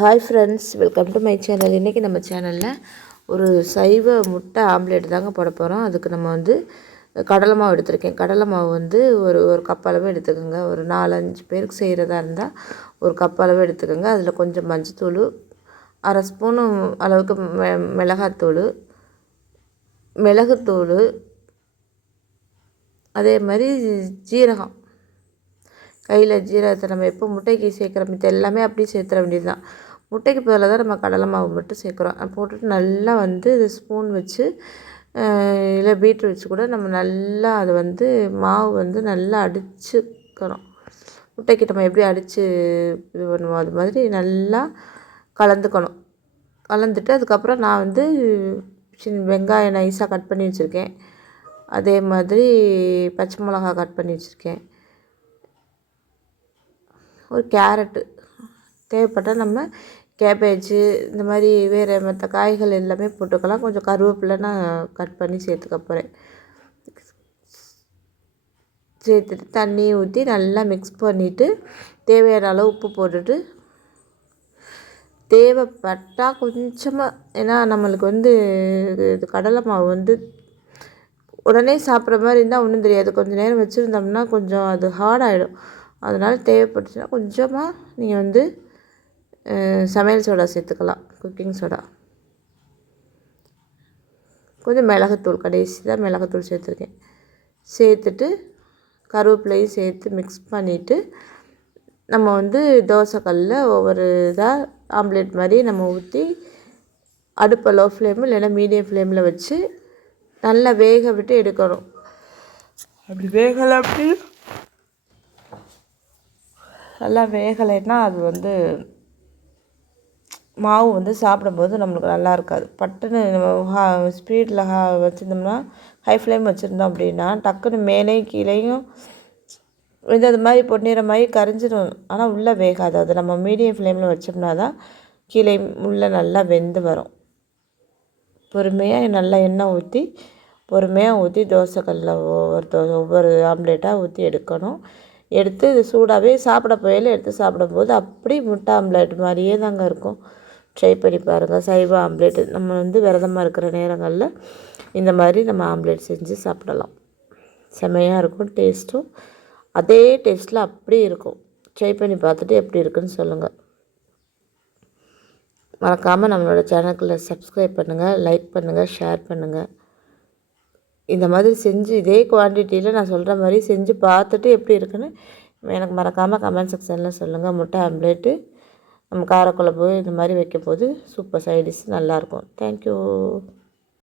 Hi friends, welcome to my channel. இன்றைக்கி நம்ம சேனலில் ஒரு சைவ முட்டை ஆம்லேட் தாங்க போட போகிறோம். அதுக்கு நம்ம வந்து கடலை மாவு எடுத்திருக்கேன். கடலை மாவு வந்து ஒரு ஒரு கப் அளவு எடுத்துக்கோங்க. ஒரு 4-5 பேருக்கு செய்கிறதா இருந்தால் ஒரு கப் அளவு எடுத்துக்கோங்க. அதில் கொஞ்சம் மஞ்சத்தூள், அரை ஸ்பூனு அளவுக்கு மிளகுத்தூள், அதே மாதிரி ஜீரகம். கையில் ஜீரகத்தை நம்ம எப்போ முட்டைக்கு சேர்க்குற மித்த எல்லாமே அப்படியே சேர்த்துற வேண்டியது தான். முட்டைக்கு பதிலாக தான் நம்ம கடலை மாவு மட்டும் சேர்க்குறோம். போட்டுட்டு நல்லா வந்து இது ஸ்பூன் வச்சு இல்லை பீட்ரு வச்சு கூட நம்ம நல்லா அதை வந்து மாவு வந்து நல்லா அடிச்சுக்கணும். முட்டைக்கு நம்ம எப்படி அடித்து இது பண்ணுவோம் அது மாதிரி நல்லா கலந்துக்கணும். கலந்துட்டு அதுக்கப்புறம் நான் வந்து வெங்காயம் நைஸாக கட் பண்ணி வச்சுருக்கேன். அதே மாதிரி பச்சை மிளகா கட் பண்ணி வச்சுருக்கேன். ஒரு கேரட்டு தேவைப்பட்டால் நம்ம கேபேஜு இந்த மாதிரி வேறு மற்ற காய்கள் எல்லாமே போட்டுக்கலாம். கொஞ்சம் கருவேப்பிலை நான் கட் பண்ணி சேர்த்துக்க போகிறேன். சேர்த்துட்டு தண்ணி ஊற்றி நல்லா மிக்ஸ் பண்ணிவிட்டு தேவையான அளவு உப்பு போட்டுட்டு தேவைப்பட்டால் கொஞ்சமாக, ஏன்னா நம்மளுக்கு வந்து இது கடலை மாவு வந்து உடனே சாப்பிட்ற மாதிரி இருந்தால் ஒன்றும் தெரியாது. கொஞ்சம் நேரம் வச்சுருந்தோம்னா கொஞ்சம் அது ஹார்டாகிடும். அதனால் தேவைப்பட்டுச்சுன்னா கொஞ்சமாக நீங்கள் வந்து சமையல் சோடா சேர்த்துக்கலாம், குக்கிங் சோடா. கொஞ்சம் மிளகுத்தூள், கடைசி தான் மிளகுத்தூள் சேர்த்துருக்கேன். சேர்த்துட்டு கருவேப்பிலையும் சேர்த்து மிக்ஸ் பண்ணிவிட்டு நம்ம வந்து தோசைக்கல்லில் ஒவ்வொரு இதாக ஆம்லேட் மாதிரி நம்ம ஊற்றி அடுப்பை லோ ஃப்ளேமு இல்லைன்னா மீடியம் ஃப்ளேமில் வச்சு நல்லா வேக விட்டு எடுக்கணும். அப்படி நல்லா வேகலைன்னா அது வந்து மாவு வந்து சாப்பிடும்போது நம்மளுக்கு நல்லா இருக்காது. பட்டுன்னு நம்ம ஸ்பீடில் வச்சுருந்தோம்னா, ஹை ஃப்ளேம் வச்சுருந்தோம் அப்படின்னா டக்குன்னு மேலேயும் கீழேயும் இது அது மாதிரி பொன்னிற மாதிரி கரிஞ்சிடும். ஆனால் உள்ளே வேகாது. அது நம்ம மீடியம் ஃப்ளேமில் வச்சோம்னா தான் கீழே உள்ளே நல்லா வெந்து வரும். பொறுமையாக நல்லா எண்ணெய் ஊற்றி பொறுமையாக ஊற்றி தோசைக்கல்லில் ஒவ்வொரு ஆம்லேட்டாக ஊற்றி எடுக்கணும். எடுத்து இது சூடாகவே சாப்பிட போயில எடுத்து சாப்பிடும்போது அப்படி முட்டை ஆம்லேட் மாதிரியே தாங்க இருக்கும். ட்ரை பண்ணி பாருங்கள். சைவ ஆம்லேட்டு நம்ம வந்து விரதமாக இருக்கிற நேரங்களில் இந்த மாதிரி நம்ம ஆம்லேட் செஞ்சு சாப்பிடலாம். செம்மையாக இருக்கும். டேஸ்ட்டும் அதே டேஸ்ட்டில் அப்படி இருக்கும். ட்ரை பண்ணி பார்த்துட்டு எப்படி இருக்குன்னு சொல்லுங்கள். மறக்காமல் நம்மளோட சேனலுக்குள்ளே சப்ஸ்கிரைப் பண்ணுங்கள், லைக் பண்ணுங்கள், ஷேர் பண்ணுங்கள். இந்த மாதிரி செஞ்சு இதே குவான்டிட்டியில் நான் சொல்கிற மாதிரி செஞ்சு பார்த்துட்டு எப்படி இருக்குன்னு எனக்கு மறக்காமல் கமெண்ட் செக்ஷனில் சொல்லுங்கள். முட்டை ஆம்லேட்டு நம்ம காரக்குழம்பு இந்த மாதிரி வைக்கும்போது சூப்பர் சைடிஷ் நல்லாயிருக்கும். தேங்க்யூ.